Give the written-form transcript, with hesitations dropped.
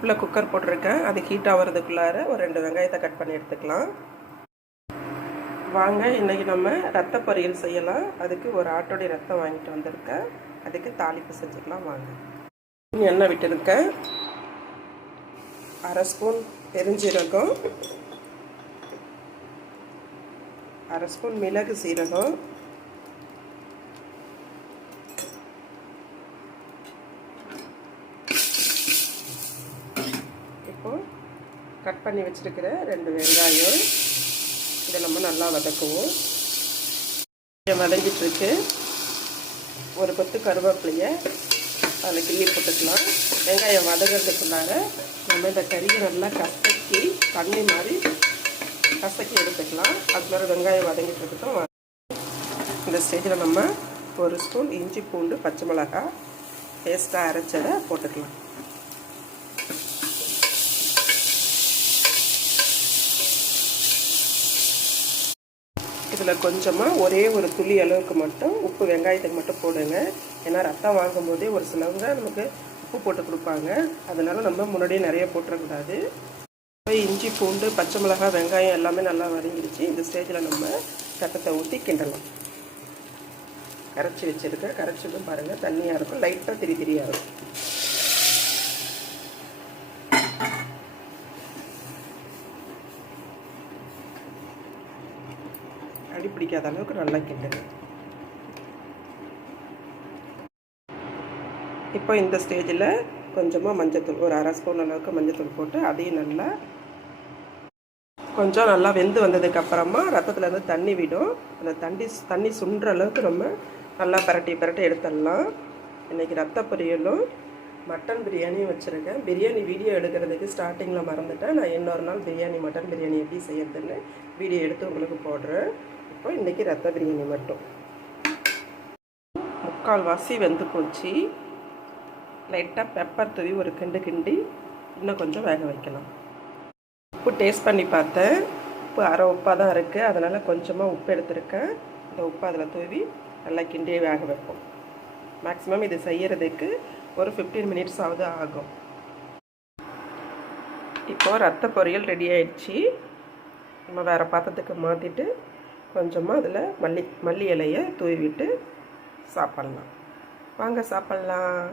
உள்ள குக்கர் போட்டிருக்கேன். அது ஹீட் ஆகிறதுக்குள்ளார ஒரு 2 வெங்காயத்தை கட் பண்ணி எடுத்துக்கலாம். வாங்க இன்றைக்கி நம்ம ரத்த பொரியல் செய்யலாம். அதுக்கு ஒரு ஆட்டோடைய ரத்தம் வாங்கிட்டு வந்திருக்கேன். அதுக்கு தாளிப்பு செஞ்சுக்கலாம் வாங்க. எண்ணெய் விட்டுருக்கேன். 1/2 ஸ்பூன் பெருஞ்சீரகம், 1/2 ஸ்பூன் மிளகு சீரகம், இப்போது கட் பண்ணி வச்சுருக்கிற 2 வெங்காயம் இதை நம்ம நல்லா வதக்குவோம். வதங்கிட்டுருக்கு. ஒரு கொத்து கருவேப்பிலையை அதில் கிள்ளி போட்டுக்கலாம். வெங்காயம் வதங்கிறதுக்குள்ளார நம்ம இந்த கறியை நல்லா கசக்கி தண்ணி மாதிரி கசக்கி எடுத்துக்கலாம். அதுக்குள்ளார வெங்காயம் வதங்கிட்டு இருக்கட்டும். இந்த ஸ்டேஜில் நம்ம 1 ஸ்பூன் இஞ்சி பூண்டு பச்சை மிளகாய் பேஸ்ட்டாக அரைச்சதை போட்டுக்கலாம். இதில் கொஞ்சமாக ஒரே ஒரு துளி அளவுக்கு மட்டும் உப்பு வெங்காயத்துக்கு மட்டும் போடுங்க. ஏன்னா ரத்தம் வாங்கும்போதே ஒரு சிலவங்க நமக்கு உப்பு போட்டு கொடுப்பாங்க. அதனால் நம்ம முன்னாடியே நிறைய போட்டுறக்கூடாது. இஞ்சி பூண்டு பச்சை மிளகாய் வெங்காயம் எல்லாமே நல்லா வதங்கிடுச்சு. இந்த ஸ்டேஜில் நம்ம ரத்தத்தை ஊற்றி கிண்டலாம். கரைச்சி வச்சுருக்கேன். கரைச்சதும் பாருங்கள் தண்ணியாக இருக்கும், லைட்டாக திரியாக இருக்கும். அடி பிடிக்காத அளவுக்கு நல்லா கிண்டுங்க. இப்போ இந்த ஸ்டேஜில் கொஞ்சமாக மஞ்சத்தூள், ஒரு 1/2 ஸ்பூன் அளவுக்கு மஞ்சத்தூள் போட்டு அதையும் கொஞ்சம் நல்லா வெந்து வந்ததுக்கப்புறமா ரத்தத்துலேருந்து தண்ணி விடும். அந்த தண்ணி சுண்டுற அளவுக்கு நம்ம நல்லா பரட்டி எடுத்துடலாம். இன்றைக்கி ரத்த பொரியலும் மட்டன் பிரியாணியும் வச்சுருக்கேன். பிரியாணி வீடியோ எடுக்கிறதுக்கு ஸ்டார்டிங்கில் மறந்துட்டேன். நான் இன்னொரு நாள் மட்டன் பிரியாணி எப்படி செய்யறதுன்னு வீடியோ எடுத்து உங்களுக்கு போடுறேன். இப்போ இன்றைக்கி ரத்த பிரியாணி மட்டும் 3/4 வாசி வெந்து போச்சு. லைட்டாக பெப்பர் தூவி ஒரு கிண்டி இன்னும் கொஞ்சம் வேக வைக்கலாம். உப்பு டேஸ்ட் பண்ணி பார்த்தேன். உப்பு அரை உப்பாக தான் இருக்குது. அதனால் கொஞ்சமாக உப்பு எடுத்துருக்கேன். இந்த உப்பு அதில் தூவி நல்லா கிண்டியே வேக வைப்போம். மேக்ஸிமம் இது செய்கிறதுக்கு ஒரு 15 மினிட்ஸ் ஆகும். இப்போது ரத்த பொரியல் ரெடி ஆயிடுச்சு. நம்ம வேறு பாத்திரத்துக்கு மாற்றிட்டு கொஞ்சமாக அதில் மல்லி இலையை தூவி விட்டு சாப்பிட்லாம். வாங்க சாப்பிட்லாம்.